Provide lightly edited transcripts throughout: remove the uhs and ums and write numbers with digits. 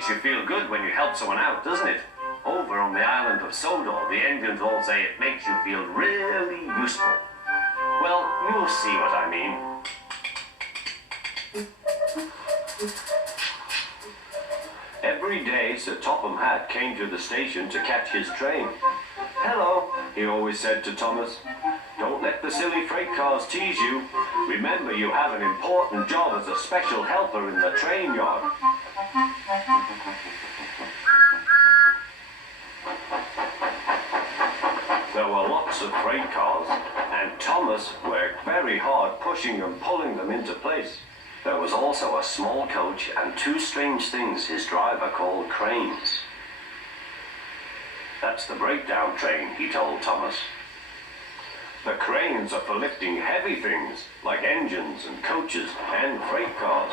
makes you feel good when you help someone out, doesn't it? Over on the island of Sodor, the engines all say it makes you feel really useful. Well, you'll see what I mean. Every day, Sir Topham Hatt came to the station to catch his train. "Hello," he always said to Thomas. "Don't let the silly freight cars tease you. Remember, you have an important job as a special helper in the train yard." There were lots of freight cars, and Thomas worked very hard pushing and pulling them into place. There was also a small coach and two strange things his driver called cranes. "That's the breakdown train," he told Thomas. "The cranes are for lifting heavy things, like engines and coaches and freight cars."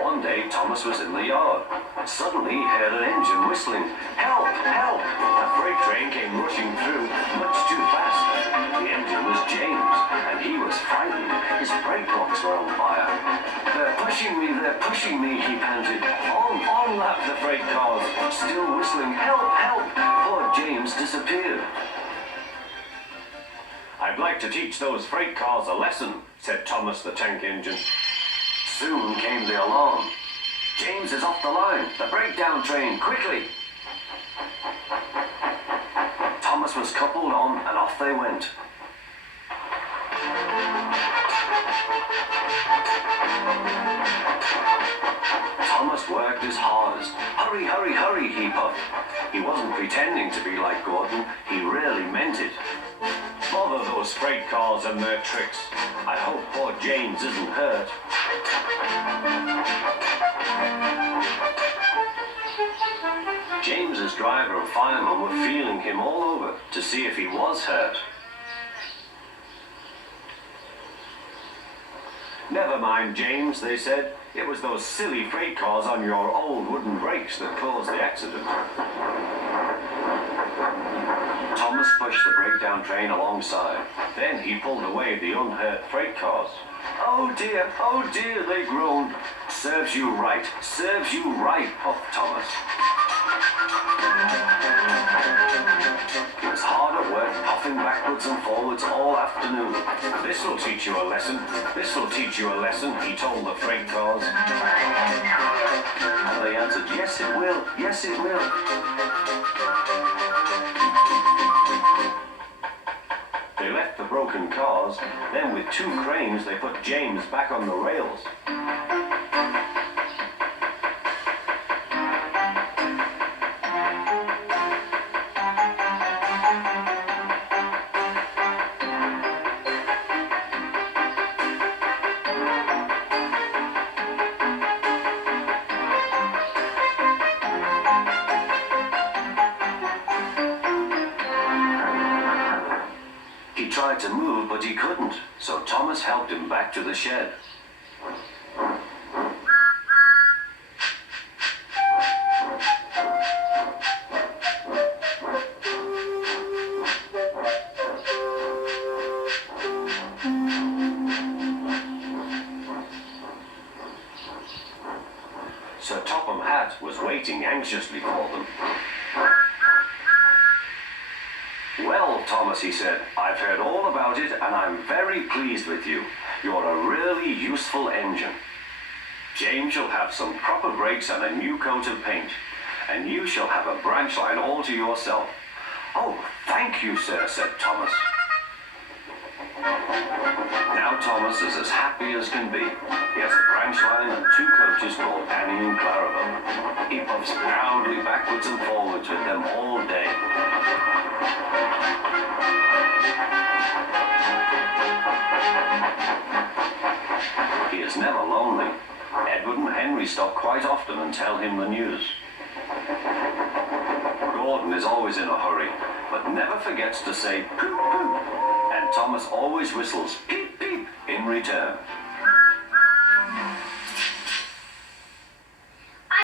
One day, Thomas was in the yard. Suddenly, he heard an engine whistling. "Help! Help!" A freight train came rushing through, much too fast. The engine was James, and he was frightened. His brake blocks were on fire. "They're pushing me," he panted. On lapped the freight cars, still whistling, "Help! Help!" Poor James disappeared. "I'd like to teach those freight cars a lesson," said Thomas the tank engine. Soon came the alarm. "James is off the line. The breakdown train, quickly!" Thomas was coupled on, and off they went. Thomas worked his hardest. "Hurry, hurry, hurry," he puffed. He wasn't pretending to be like Gordon. He really meant it. "Bother those freight cars and their tricks. I hope poor James isn't hurt." James's driver and fireman were feeling him all over to see if he was hurt. "Never mind, James," they said. "It was those silly freight cars on your old wooden brakes that caused the accident." Thomas pushed the breakdown train alongside. Then he pulled away the unhurt freight cars. Oh dear, they groaned. Serves you right, puffed Thomas. He was hard at work, puffing backwards and forwards all afternoon. This'll teach you a lesson, he told the freight cars. And they answered, yes it will. They left the broken cars, then with two cranes they put James back on the rails. He tried to move, but he couldn't, so Thomas helped him back to the shed. Sir Topham Hatt was waiting anxiously for them. "Well, Thomas," he said, "I've heard all about it and I'm very pleased with you. You're a really useful engine. James shall have some proper brakes and a new coat of paint, and you shall have a branch line all to yourself." "Oh, thank you, sir," said Thomas. Now Thomas is as happy as can be. He has a branch line and two coaches called Annie and Clarabelle. He puffs proudly backwards and forwards with them all day. He is never lonely. Edward and Henry stop quite often and tell him the news. Gordon is always in a hurry, but never forgets to say poop poop, and Thomas always whistles peep peep in return.